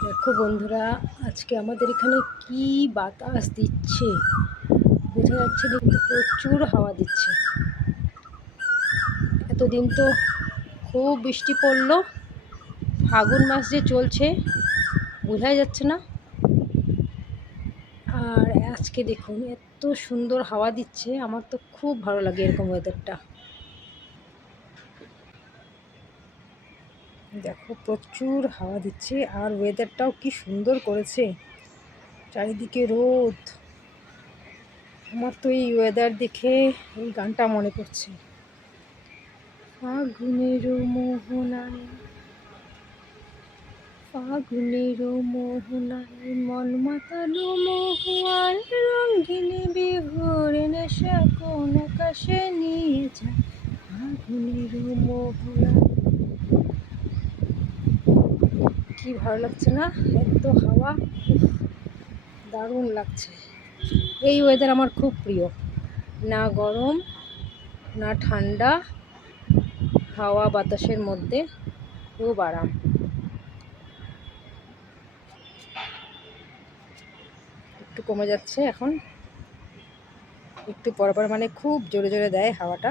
দেখো বন্ধুরা, আজকে আমাদের এখানে কি বাতাস দিচ্ছে বোঝা যাচ্ছে না, কিন্তু প্রচুর হাওয়া দিচ্ছে। এতদিন তো খুব বৃষ্টি পড়লো, ফাগুন মাস যে চলছে বোঝাই যাচ্ছে না। আর আজকে দেখুন এত সুন্দর হাওয়া দিচ্ছে, আমার তো খুব ভালো লাগে এরকম ওয়েদারটা। দেখো প্রচুর হাওয়া দিচ্ছে আর ওয়েদারটাও কি সুন্দর করেছে, চারিদিকে রোদ। আমার তো এই ওয়েদার দেখে এই গানটা মনে পড়ছে, ফাগুনের মোহনায়, ফাগুনের মোহনায় মন মাতানো মহুয়ার রঙ্গিনী বিহুর নেশা কোন আকাশে নিয়ে যায়, ফাগুনের মোহনায়। কি ভালো লাগছে না, এত হাওয়া, দারুণ লাগছে। এই ওয়েদার আমার খুব প্রিয়, না গরম না ঠান্ডা, হাওয়া বাতাসের মধ্যে খুব আরাম। একটু কমে যাচ্ছে এখন, একটু পর পর, মানে খুব জোরে জোরে দেয় হাওয়াটা।